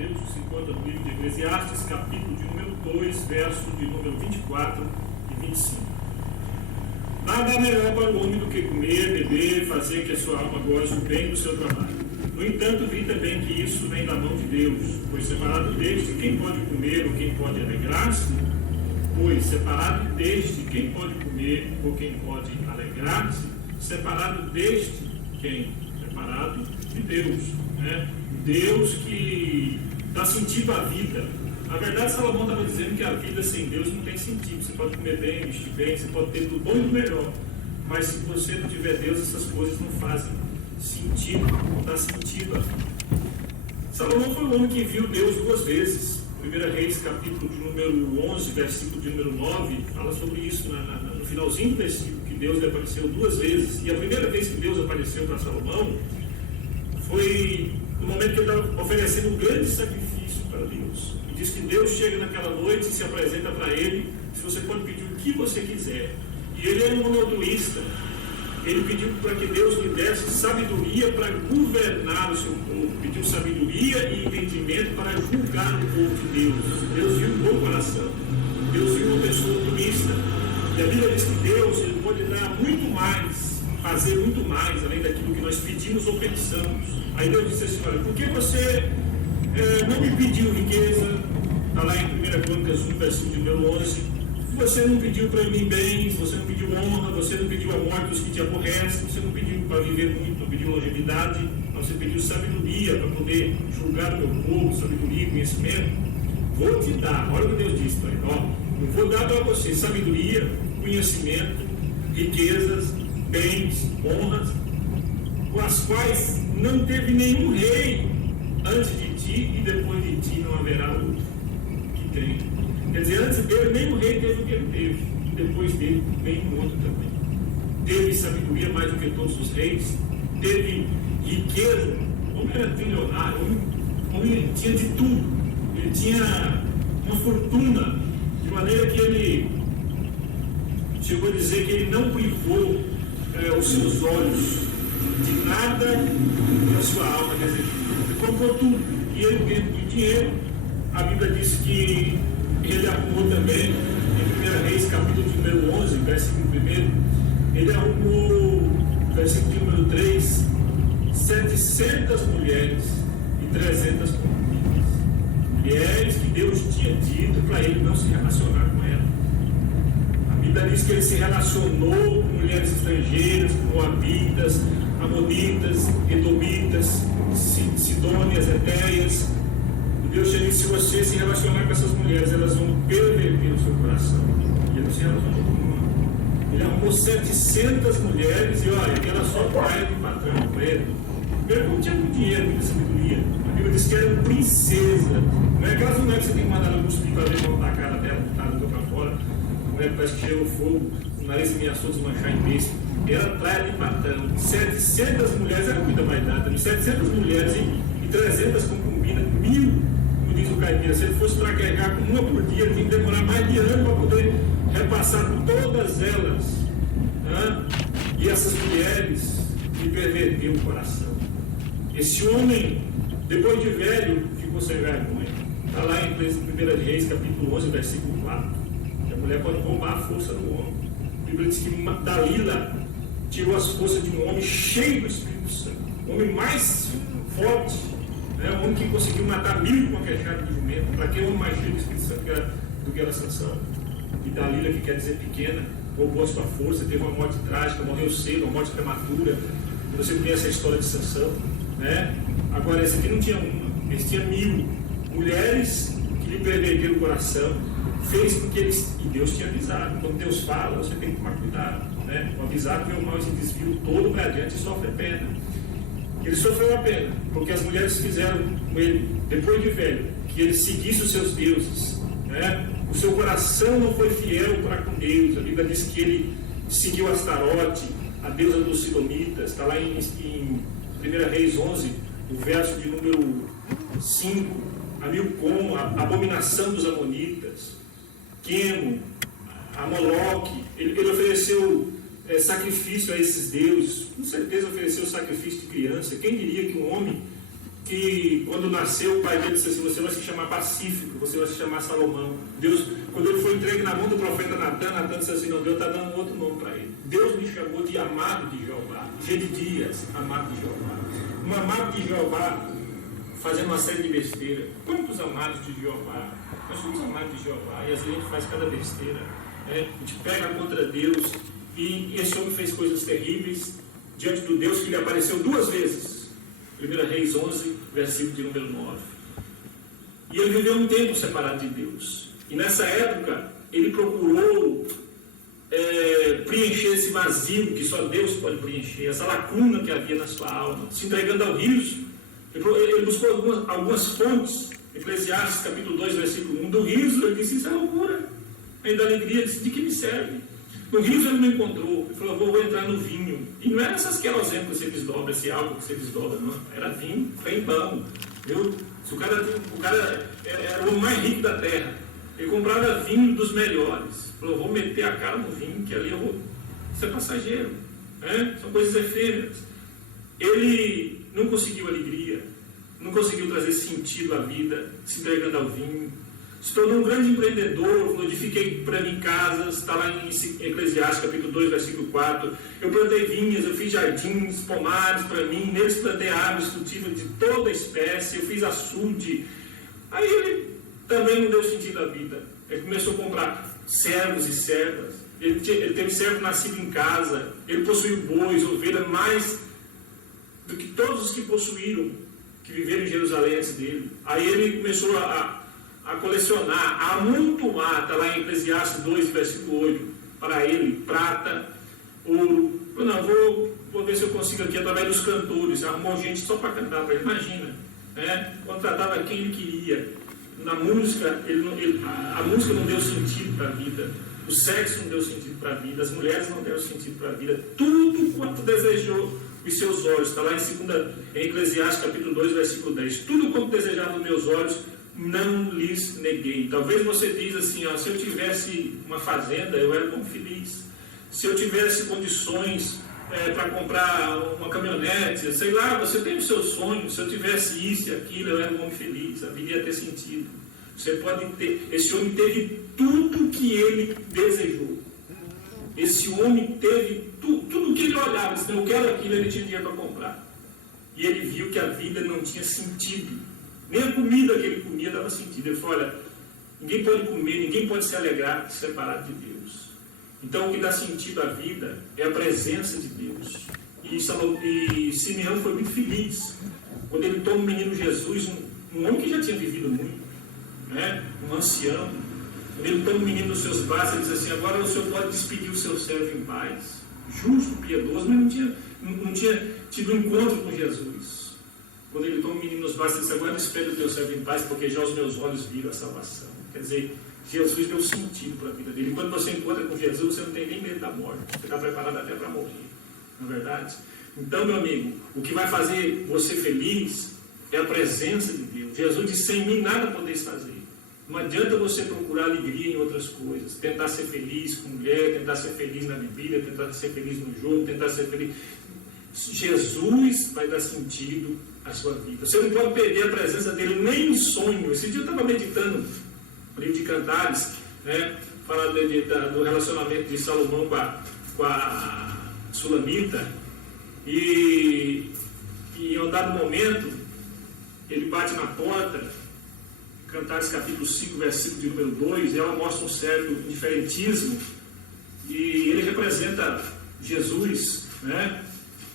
Deus se encontra no livro de Eclesiastes, capítulo de número 2, verso de número 24 e 25. Nada há melhor para o homem do que comer, beber, fazer que a sua alma goze o bem do seu trabalho. No entanto, vi também que isso vem da mão de Deus, pois separado deste, quem pode comer ou quem pode alegrar-se? Pois separado deste, quem pode comer ou quem pode alegrar-se? Separado deste, quem? Separado de Deus, né? Deus que dá sentido à vida. Na verdade, Salomão estava dizendo que a vida sem Deus não tem sentido. Você pode comer bem, vestir bem, você pode ter do bom e do melhor, mas se você não tiver Deus, essas coisas não fazem sentido, não dá sentido à vida. Salomão foi o homem que viu Deus duas vezes. 1 Reis, capítulo de número 11, versículo de número 9, fala sobre isso no finalzinho do versículo, que Deus lhe apareceu duas vezes. E a primeira vez que Deus apareceu para Salomão foi no momento que ele estava oferecendo um grande sacrifício para Deus. E diz que Deus chega naquela noite e se apresenta para ele, se você pode pedir o que você quiser. E ele é um homem altruísta. Ele pediu para que Deus lhe desse sabedoria para governar o seu povo. Pediu sabedoria e entendimento para julgar o povo de Deus. Deus viu um bom coração. Deus viu uma pessoa altruísta. E a Bíblia diz que Deus ele pode dar muito mais, fazer muito mais, além daquilo que nós pedimos ou pensamos. Aí Deus disse assim: olha, por que você não me pediu riqueza? Está lá em 1 Crônicas 1, versículo de número 11. Você não pediu para mim bens, você não pediu honra, você não pediu a morte dos que te aborrecem, você não pediu para viver muito, não pediu longevidade, você pediu sabedoria para poder julgar o meu povo, sabedoria e conhecimento. Vou te dar, olha o que Deus disse para ele, ó, eu vou dar para você sabedoria, conhecimento, riquezas, bens, honras, com as quais não teve nenhum rei antes de ti e depois de ti não haverá outro que tem. Quer dizer, antes dele, nem o rei teve o que ele teve. Depois dele, vem um outro também. Teve sabedoria mais do que todos os reis. Teve riqueza. O homem era trilionário. O homem tinha de tudo. Ele tinha uma fortuna. De maneira que ele chegou a dizer que ele não privou os seus olhos de nada da sua alma. Quer dizer, ele comprou tudo. E ele, dentro do dinheiro, a Bíblia diz que ele arrumou também, em 1 Reis, capítulo de número 11, versículo 1, ele arrumou, versículo de número 3, 700 mulheres e 300 concubinas. Mulheres que Deus tinha dito para ele não se relacionar com ela. A Bíblia diz que ele se relacionou com mulheres estrangeiras, com moabitas, amonitas, edomitas, sidônias, etéias. Deus disse: se você se relacionar com essas mulheres, elas vão perverter o seu coração. E ele se relacionou com uma. Ele arrumou 700 mulheres e olha, aquela só praia de patrão para ele. Primeiro, não tinha muito dinheiro, muita sabedoria. A Bíblia diz que era uma princesa. Não é aquelas mulheres que você tem que mandar ela cuspir para levantar a cara dela, botar a boca para fora. A mulher parece que cheirou fogo, o nariz ameaçou desmanchar em beijo. Era praia de patrão. 700 mulheres, era muita vaidade. 700 mulheres e 300 concubinas, 1000. Diz o caipira, se ele fosse para carregar com uma por dia, ele tinha que demorar mais de ano para poder repassar por todas elas. E essas mulheres lhe perverteram o coração. Esse homem, depois de velho, ficou sem vergonha. Está lá em 1 Reis, capítulo 11, versículo 4. Que a mulher pode roubar a força do homem. A Bíblia diz que Dalila tirou as forças de um homem cheio do Espírito Santo. O homem mais forte. Um homem que conseguiu matar 1000 com uma queixada de jumento. Para que homem mais cheio do Espírito Santo do que era Sansão? E Dalila, que quer dizer pequena, roubou a sua força, teve uma morte trágica, morreu cedo, uma morte prematura. Você conhece a história de Sansão, né? Agora, esse aqui não tinha uma, esse tinha 1000 mulheres que lhe perverteram o coração, fez com que eles. E Deus tinha avisado. Quando Deus fala, você tem que tomar cuidado, né? O avisado que o mal esse desvio todo para adiante sofre pena. Ele sofreu a pena, porque as mulheres fizeram com ele, depois de velho, que ele seguisse os seus deuses, né? O seu coração não foi fiel para com Deus. A Bíblia diz que ele seguiu Astarote, a deusa dos Sidonitas. Está lá em 1 Reis 11, o verso de número 5, a Milcom, a abominação dos Amonitas, Quemo, a Moloque. Ele ofereceu sacrifício a esses deuses, com certeza ofereceu sacrifício de criança. Quem diria que um homem que quando nasceu, o pai dele disse assim: você vai se chamar Pacífico, você vai se chamar Salomão. Deus, quando ele foi entregue na mão do profeta Natan, Natan disse assim: não, Deus está dando outro nome para ele. Deus me chamou de amado de Jeová. Dias, amado de Jeová. Um amado de Jeová fazendo uma série de besteira. Quantos amados de Jeová? Nós somos amados de Jeová e às vezes a gente faz cada besteira. A gente pega contra Deus, e esse homem fez coisas terríveis diante do Deus que lhe apareceu 2 vezes. 1 Reis 11, versículo de número 9. E ele viveu um tempo separado de Deus. E nessa época, ele procurou preencher esse vazio que só Deus pode preencher, essa lacuna que havia na sua alma, se entregando ao riso. Ele buscou algumas fontes. Eclesiastes capítulo 2, versículo 1. Do riso, ele disse: isso é loucura. Aí da alegria, ele disse: de que me serve? No riso ele não encontrou. Ele falou: vou entrar no vinho. E não era essas querosene que você desdobra, esse álcool que você desdobra, não. Era vinho, bem bom. Viu? Se o cara era o homem mais rico da terra. Ele comprava vinho dos melhores. Falou: vou meter a cara no vinho, que ali eu vou. Isso é passageiro. São coisas efêmeras. Ele não conseguiu alegria, não conseguiu trazer sentido à vida, se entregando ao vinho. Se tornou um grande empreendedor, edifiquei para mim casas, está lá em Eclesiastes capítulo 2, versículo 4. Eu plantei vinhas, eu fiz jardins, pomares para mim, neles plantei árvores frutíferas de toda espécie, eu fiz açude. Aí ele também não deu sentido à vida. Ele começou a comprar servos e servas. Ele teve servo nascido em casa, ele possuiu bois, ovelhas, mais do que todos os que possuíram, que viveram em Jerusalém antes dele. Aí ele começou a colecionar, a amontoar, está lá em Eclesiastes 2, versículo 8, para ele, prata, ouro. Eu não, vou ver se eu consigo aqui, através dos cantores. Arrumou gente só para cantar para ele, imagina, contratava quem ele queria. Na música, a música não deu sentido para a vida, o sexo não deu sentido para a vida, as mulheres não deram sentido para a vida, tudo quanto desejou os seus olhos, está lá em Eclesiastes capítulo 2, versículo 10, tudo quanto desejavam os meus olhos, não lhes neguei. Talvez você diz assim: se eu tivesse uma fazenda, eu era como feliz. Se eu tivesse condições para comprar uma caminhonete, sei lá, você tem o seu sonho. Se eu tivesse isso e aquilo, eu era um homem feliz, a vida ia ter sentido. Você pode ter. Esse homem teve tudo que ele desejou. Esse homem teve tudo que ele olhava, disse: eu quero aquilo, ele tinha dinheiro para comprar. E ele viu que a vida não tinha sentido. Nem a comida que ele comia dava sentido. Ele falou: olha, ninguém pode comer, ninguém pode se alegrar separado de Deus. Então o que dá sentido à vida é a presença de Deus. E Simeão foi muito feliz quando ele toma o menino Jesus, um homem que já tinha vivido muito, um ancião. Quando ele toma o menino nos seus braços, ele diz assim: agora o Senhor pode despedir o seu servo em paz. Justo, piedoso, mas não tinha tido um encontro com Jesus. Quando ele toma o menino nos braços, ele diz: agora despede o teu servo em paz, porque já os meus olhos viram a salvação. Quer dizer, Jesus deu sentido para a vida dele. E quando você encontra com Jesus, você não tem nem medo da morte. Você está preparado até para morrer. Não é verdade? Então, meu amigo, o que vai fazer você feliz é a presença de Deus. Jesus disse: sem mim nada podeis fazer. Não adianta você procurar alegria em outras coisas. Tentar ser feliz com mulher, tentar ser feliz na bebida, tentar ser feliz no jogo, tentar ser feliz. Jesus vai dar sentido à sua vida. Você não pode perder a presença dele nem em sonho. Esse dia eu estava meditando no livro de Cantares, falando do relacionamento de Salomão com a Sulamita, e em um dado momento ele bate na porta. Cantares capítulo 5, versículo de número 2, ela mostra um certo indiferentismo, e ele representa Jesus,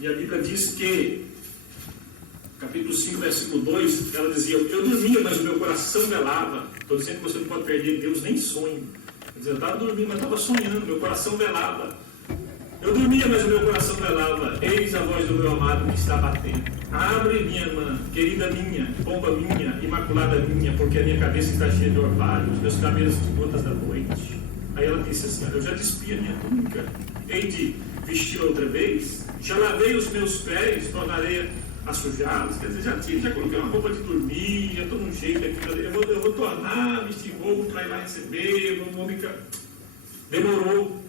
e a Bíblia diz que, capítulo 5, versículo 2, ela dizia: eu dormia, mas o meu coração velava. Estou dizendo que você não pode perder Deus nem sonho. Eu estava dormindo, mas estava sonhando, meu coração velava. Eu dormia, mas o meu coração velava. Eis a voz do meu amado que está batendo. Abre, minha irmã, querida minha, pomba minha, imaculada minha, porque a minha cabeça está cheia de orvalhos, meus cabelos de gotas da noite. Aí ela disse assim: eu já despi a minha túnica, hei de vestir outra vez, já lavei os meus pés, tornarei a sujá-los. Quer dizer, já coloquei uma roupa de dormir, já estou num jeito aqui, eu vou tornar a vestir roupa para ir lá receber, vou ficar. Demorou.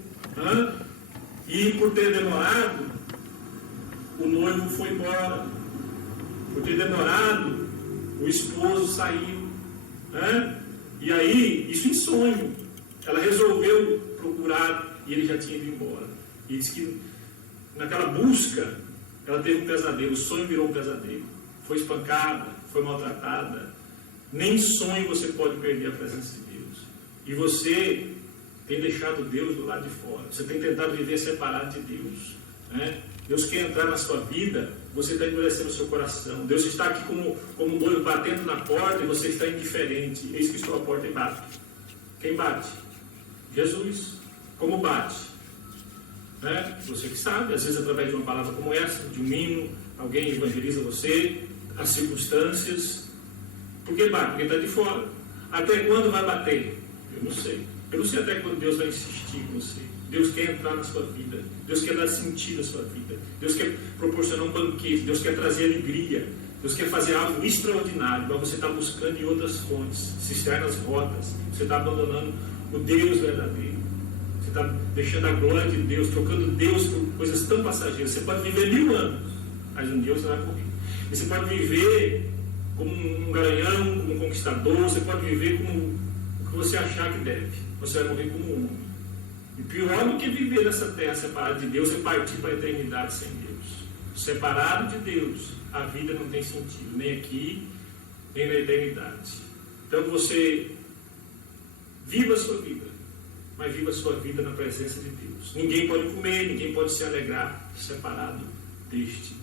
E por ter demorado, o noivo foi embora. Por ter demorado, o esposo saiu. Né? E aí, isso em sonho. Ela resolveu procurar e ele já tinha ido embora. E disse que naquela busca, ela teve um pesadelo. O sonho virou um pesadelo. Foi espancada, foi maltratada. Nem sonho você pode perder a presença de Deus. E você tem deixado Deus do lado de fora. Você tem tentado viver separado de Deus. Né? Deus quer entrar na sua vida, você está endurecendo o seu coração. Deus está aqui como um noivo batendo na porta e você está indiferente. Eis que estou à porta e bato. Quem bate? Jesus. Como bate? Né? Você que sabe, às vezes através de uma palavra como essa, de um hino, alguém evangeliza você, as circunstâncias. Por que bate? Porque está de fora. Até quando vai bater? Eu não sei. Eu não sei até quando Deus vai insistir com você. Deus quer entrar na sua vida. Deus quer dar sentido à sua vida. Deus quer proporcionar um banquete. Deus quer trazer alegria. Deus quer fazer algo extraordinário. Mas você está buscando em outras fontes, cisternas rotas. Você está abandonando o Deus verdadeiro. Você está deixando a glória de Deus, trocando Deus por coisas tão passageiras. Você pode viver 1000 anos, mas um dia você vai morrer. E você pode viver como um garanhão, como um conquistador. Você pode viver como o que você achar que deve. Você vai morrer como um homem. E pior do que viver nessa terra separado de Deus é partir para a eternidade sem Deus. Separado de Deus, a vida não tem sentido, nem aqui, nem na eternidade. Então você viva a sua vida, mas viva a sua vida na presença de Deus. Ninguém pode comer, ninguém pode se alegrar separado deste.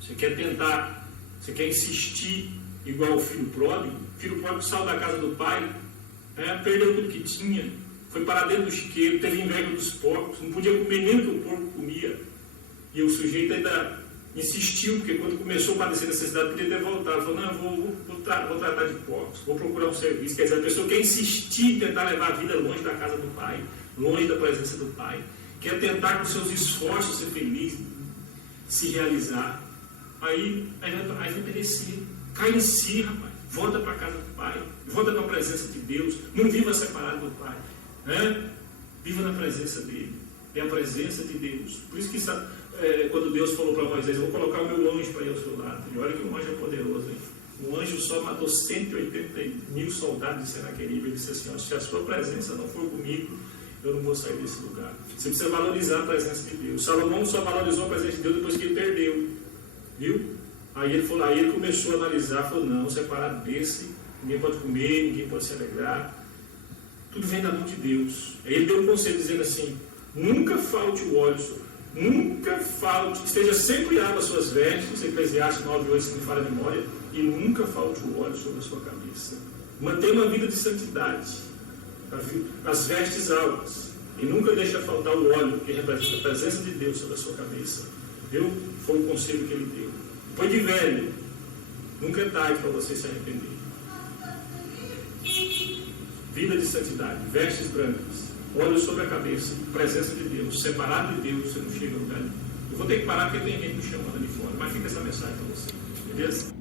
Você quer tentar, você quer insistir igual o filho pródigo. O filho pródigo saiu da casa do pai, perdeu tudo que tinha, foi parar dentro do chiqueiro, teve inveja dos porcos, não podia comer nem o que o porco comia. E o sujeito ainda insistiu, porque quando começou a padecer necessidade, podia ter voltado. Falou, não, eu vou tratar de porcos, vou procurar um serviço. Quer dizer, a pessoa quer insistir em tentar levar a vida longe da casa do pai, longe da presença do pai. Quer tentar com seus esforços ser feliz, se realizar. Aí vai perecer. Cai em si, rapaz. Volta para a casa do pai. Volta para a presença de Deus. Não viva separado do pai. Viva na presença dele. É a presença de Deus. Por isso que quando Deus falou para Moisés, eu vou colocar o meu anjo para ir ao seu lado. E olha que o anjo é poderoso, hein? O anjo só matou 180.000 soldados de Senaqueribe. Ele disse assim, se a sua presença não for comigo, eu não vou sair desse lugar. Você precisa valorizar a presença de Deus. Salomão só valorizou a presença de Deus depois que ele perdeu. Viu? Aí ele começou a analisar, falou, não, separado desse, ninguém pode comer, ninguém pode se alegrar. Tudo vem da mão de Deus. Aí ele deu um conselho dizendo assim, nunca falte o óleo, nunca falte, esteja sempre água as suas vestes, Eclesiastes 9:8, se me falha a memória, e nunca falte o óleo sobre a sua cabeça. Mantenha uma vida de santidade, as vestes altas, e nunca deixe faltar o óleo, que representa a presença de Deus sobre a sua cabeça. Viu? Foi o conselho que ele deu. Depois de velho, nunca é tarde para você se arrepender. Vida de santidade, vestes brancas, olhos sobre a cabeça, presença de Deus, separado de Deus, você não chega a lugar nenhum. Eu vou ter que parar porque tem gente me chamando ali fora, mas fica essa mensagem para você, beleza?